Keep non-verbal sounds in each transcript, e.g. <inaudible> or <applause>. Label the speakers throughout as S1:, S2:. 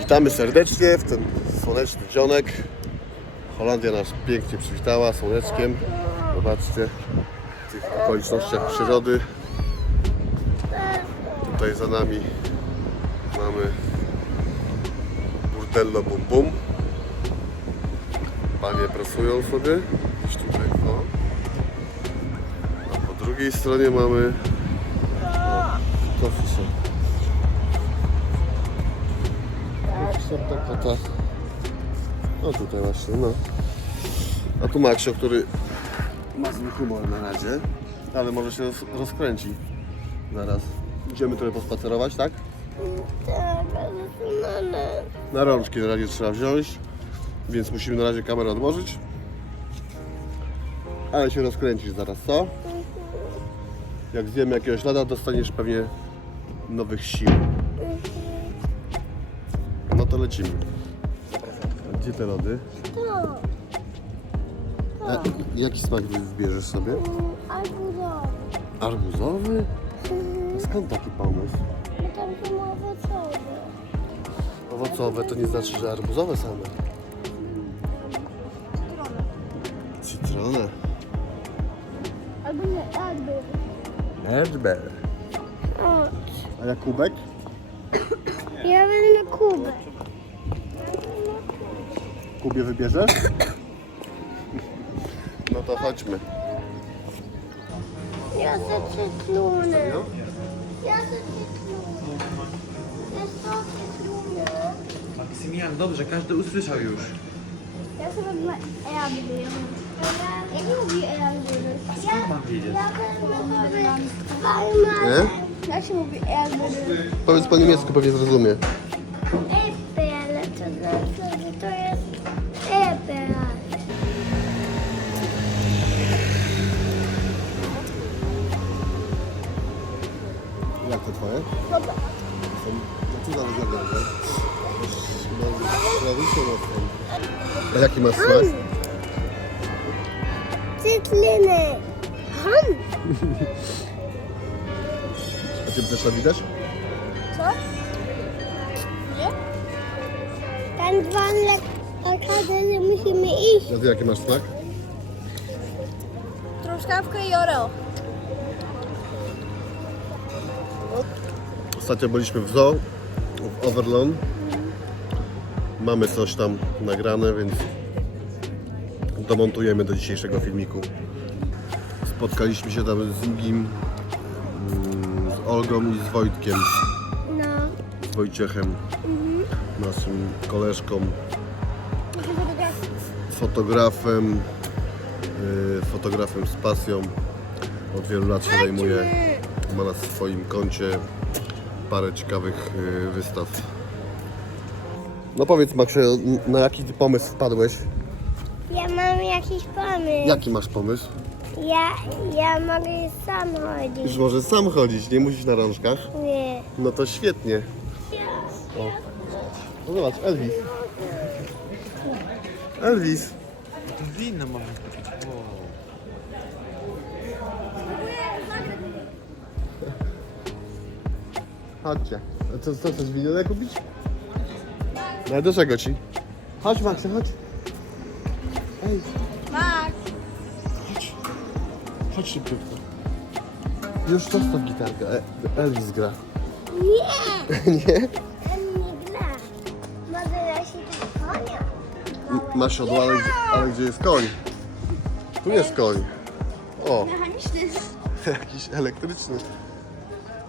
S1: Witamy serdecznie w ten słoneczny dzionek. Holandia nas pięknie przywitała słoneczkiem. Zobaczcie, w tych okolicznościach przyrody. Tutaj za nami mamy burdello bum bum. Panie pracują sobie gdzieś tutaj, o. A po drugiej stronie mamy kota. No tutaj właśnie, no. A tu Maksio, który ma zły humor na razie, ale może się roz, rozkręci zaraz. Idziemy trochę pospacerować, tak? Na rączki na razie trzeba wziąć, więc musimy na razie kamerę odłożyć. Ale się rozkręcisz zaraz, co? Jak zjemy jakiegoś lada, dostaniesz pewnie nowych sił. No to lecimy. Gdzie te lody? A, jaki smak wy- wybierzesz sobie?
S2: Albo
S1: Arbuzowy? Skąd taki pomysł?
S2: no tam są owocowe.
S1: Owocowe to nie znaczy, że arbuzowe same. Citrona.
S2: Albo nie, albo.
S1: Edber.
S2: O,
S1: A jak kubek?
S2: ja wezmę kubę.
S1: Kubie wybierzesz? No to chodźmy.
S2: Ja chcę cytruny. Ja chcę cytruny. Jest to cytruny.
S3: Maksymilian, dobrze, każdy usłyszał już.
S2: Ja sobie wezmę Eagry. Ja nie lubię Eagry. Ja,
S3: mam wiedzieć?
S2: ja wezmę sobie.
S1: Nie?
S2: Jak się mówi Eagry?
S1: Powiedz po niemiecku, pewnie zrozumie. Twoje?
S2: Dobra.
S1: A jaki masz smak?
S2: Cytryny. Ham.
S1: A cię też to widać?
S2: Co? Nie? Ten pokaże, że musimy iść.
S1: A ty jaki masz smak?
S2: Truskawka i oreo.
S1: Ostatnio byliśmy w zoo, w Overlon. Mamy coś tam nagrane, więc domontujemy do dzisiejszego filmiku. Spotkaliśmy się tam z Igim, mm, z Olgą i z Wojtkiem,
S2: No.
S1: z Wojciechem, naszym koleżką, fotografem, y, fotografem z pasją. Od wielu lat się zajmuje, ma na swoim koncie parę ciekawych y, wystaw. No powiedz Maksiu, na jaki ty pomysł wpadłeś?
S2: Ja mam jakiś pomysł.
S1: Jaki masz pomysł?
S2: Ja, ja mogę sam
S1: Już
S2: chodzić.
S1: możesz sam chodzić, nie musisz na rączkach.
S2: Nie.
S1: No to świetnie. No zobacz, Elvis. Elvis.
S3: To winno mamy.
S1: Chodźcie. A co, co chcesz winyle kupić? No do czego ci? Chodź Max, chodź. Ej,
S2: Max.
S1: chodź. Chodź szybciutko. Już zostaw gitarkę. E, Elvis gra.
S2: Nie. <laughs>
S1: Nie?
S2: Ten nie gra. Może ja się tak konia.
S1: Masz siodło, ale, gdzie- ale gdzie jest koń? Tu jest koń. O,
S2: Mechaniczny. <laughs>
S1: jakiś elektryczny.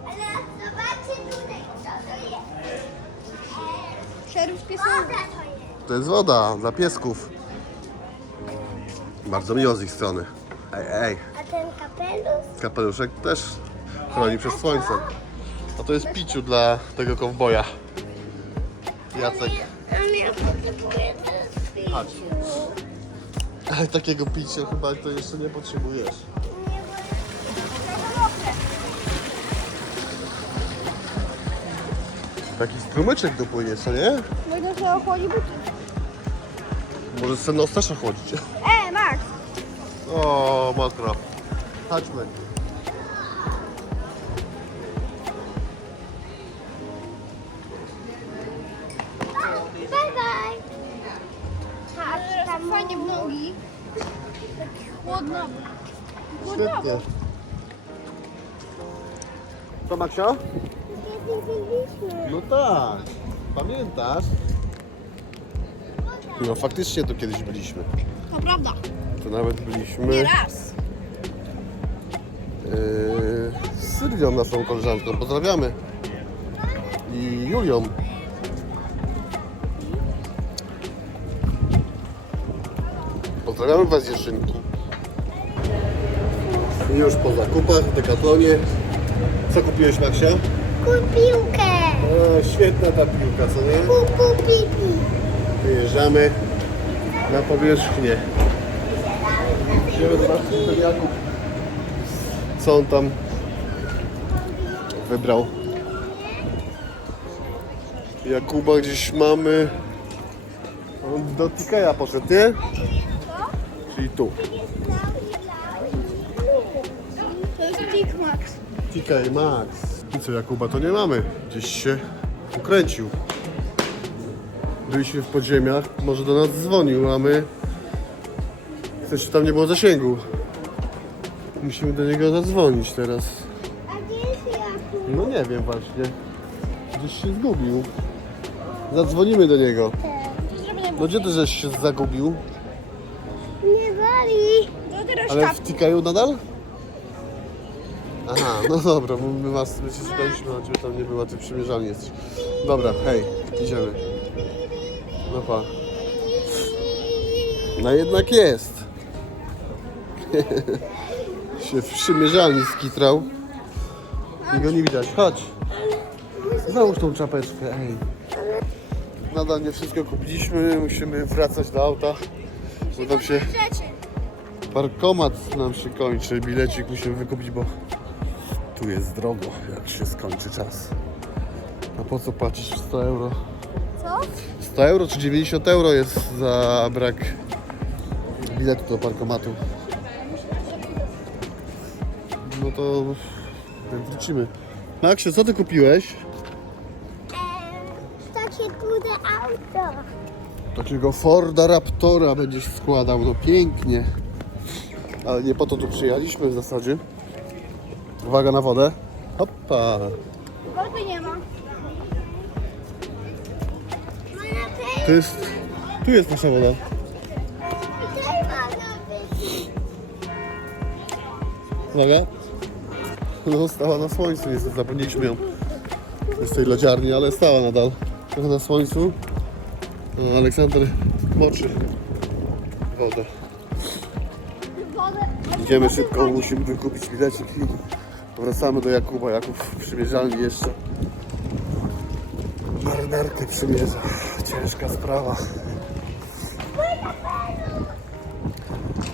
S2: Ale zobaczcie tutaj, co to jest.
S4: Szerów pieseł.
S2: Woda to jest.
S1: Woda dla piesków. Bardzo miło z ich strony. Ej, ej.
S2: A ten kapelusz?
S1: Kapeluszek też chroni przez słońce. A to jest piciu dla tego kowboja. Jacek.
S2: A ja potrzebuję też
S1: Chodź. Ale takiego picia chyba to jeszcze nie potrzebujesz. Taki strumyczek dopłynie, co nie?
S4: Będę się ochłodzi buty.
S1: Może z senną też chodzić.
S4: E, Max!
S1: O, makra. Chodźmy. Bye, bye!
S4: Patrz, tam fajnie w nogi. Chłodno.
S1: Świetnie. To Maksio? No tak. Pamiętasz? No faktycznie tu kiedyś byliśmy.
S4: To prawda.
S1: To nawet byliśmy
S4: Nie raz.
S1: yy, z Sylwią, naszą koleżanką. Pozdrawiamy. I Julią. Pozdrawiamy Was dziewczynki. I już po zakupach w Decathlonie. Co kupiłeś Maksia?
S2: Kup piłkę.
S1: O, świetna ta piłka, co nie?
S2: Kup, kup piłki.
S1: Wyjeżdżamy na powierzchnię. Idziemy zobaczyć ten Jakub. Co on tam wybrał? Jakuba gdzieś mamy. On do Tikeja poszedł, nie? Czyli tu.
S4: To jest Tick Max.
S1: Tikej Max. I co Jakuba to nie mamy. Gdzieś się ukręcił. Byliśmy w podziemiach, może do nas dzwonił, a my coś tam nie było zasięgu. Musimy do niego zadzwonić teraz.
S2: A gdzie jest Jakub?
S1: No nie wiem właśnie. Gdzieś się zgubił. Zadzwonimy do niego. No gdzie ty żeś się zagubił?
S2: Nie wali.
S4: To teraz
S1: Ale w Tikeju nadal? Aha, no dobra, bo my, was, my się szukaliśmy, a ciebie tam nie była, ty przymierzalnie jesteś. Dobra, hej, idziemy. No pa. No jednak jest. <laughs> się w przymierzalni skitrał. I go nie widać. Chodź. Załóż tą czapeczkę, ej. Nadal nie wszystko kupiliśmy, musimy wracać do auta. Bo tam się. Parkomat nam się kończy, bilecik musimy wykupić, bo tu jest drogo, jak się skończy czas. A po co płacić 100 euro?
S2: Co?
S1: 100 euro czy 90 euro jest za brak biletu do parkomatu. No to wrócimy. Maxie, co ty kupiłeś?
S2: Takie duże auto.
S1: Takiego Forda Raptora będziesz składał, no pięknie. Ale nie po to tu przyjechaliśmy w zasadzie. Uwaga na wodę. Hoppa.
S4: Golfy nie ma.
S1: To jest... Tu jest nasza woda. Uwaga. No stała na słońcu, niestety zapomnieliśmy ją z tej lodziarni, ale stała nadal. Trochę na słońcu. No, Aleksander moczy wodę. Idziemy szybko, musimy wykupić bilecik i wracamy do Jakuba. Jakub przymierzalni jeszcze. Marynarkę przymierza. Ciężka sprawa.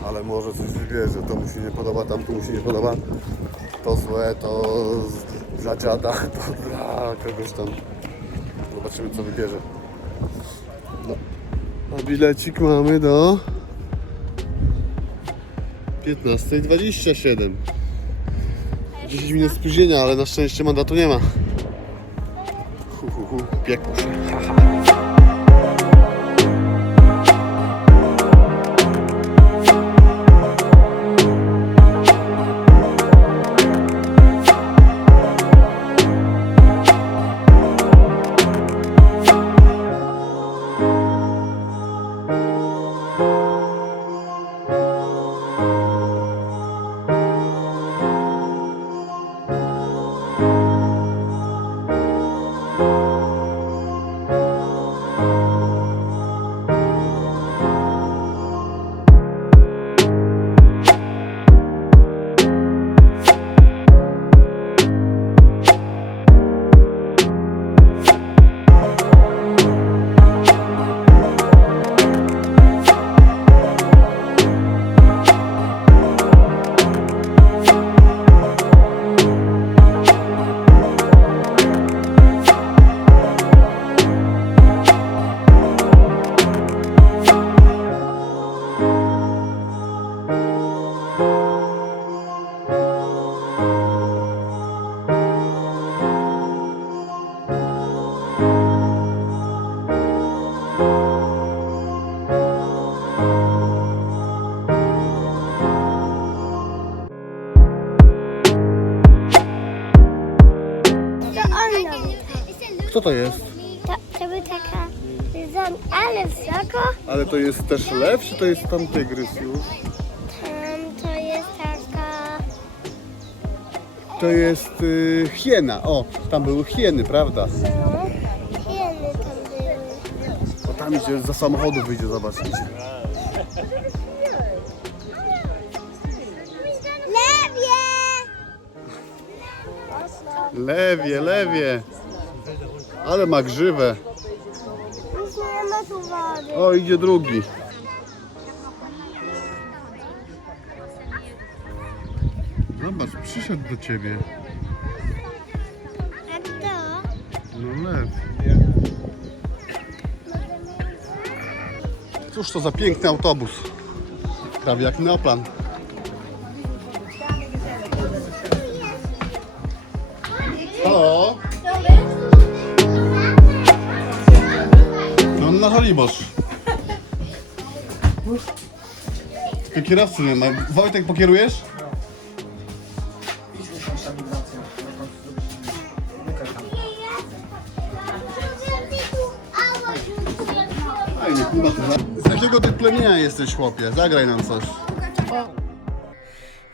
S1: Ale może coś wybierze. To mu się nie podoba, tamto mu się nie podoba. To złe, to dla dziada, <laughs> to dla kogoś tam. Zobaczymy co wybierze. No. A bilecik mamy do 15.27. 10 minut spóźnienia, ale na szczęście mandatu nie ma.
S2: roku w piekurze.
S1: Haha. Ha. Jest też lew, czy to jest tam tygrys już?
S2: Tam to jest taka...
S1: To jest y, hiena. O, tam były hieny, prawda?
S2: No, hieny tam były.
S1: O, tam idzie, za samochodu wyjdzie, zobaczcie.
S2: Lewie!
S1: Lewie, lewie. Ale ma grzywę.
S2: Już nie ma tu wody.
S1: O, idzie drugi. Zobacz, przyszedł do ciebie.
S2: A to?
S1: No lew. Cóż to za piękny autobus. Prawie jak Neoplan. na Żoliborz. Tylko kierowcy nie ma. Wojtek, pokierujesz? Fajnie, Z jakiego ty plemienia jesteś, chłopie? Zagraj nam coś.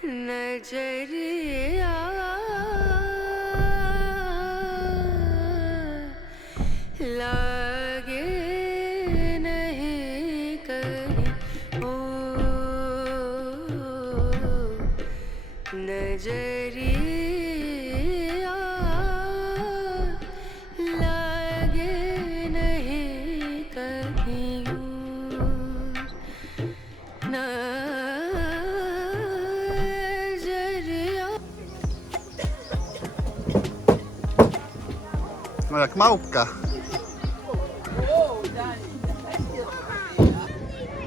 S5: Nigeria.
S1: No jak małpka.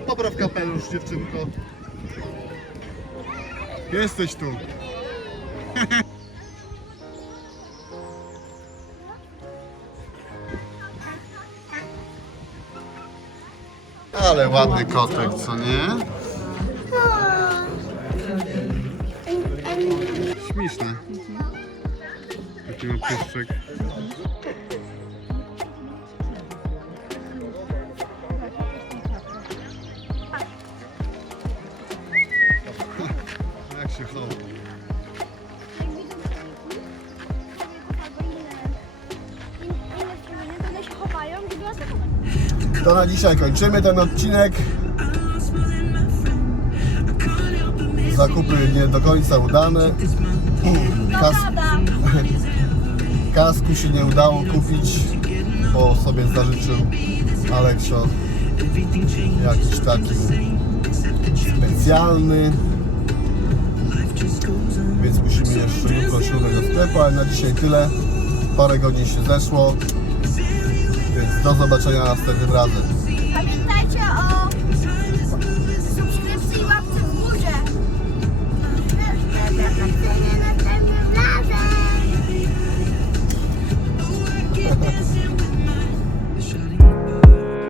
S1: Popraw kapelusz, dziewczynko. Jesteś tu. <laughs> Ale ładny kotek, co nie? Śmieszny. Jaki ma. To na dzisiaj kończymy ten odcinek. Zakupy nie do końca udane. Kas <laughs> kasku się nie udało kupić, bo sobie zażyczył Aleksio jakiś taki specjalny. Więc musimy jeszcze jutro udać do sklepu, ale na dzisiaj tyle. Parę godzin się zeszło. Więc do zobaczenia następnym razem.
S4: Pamiętajcie o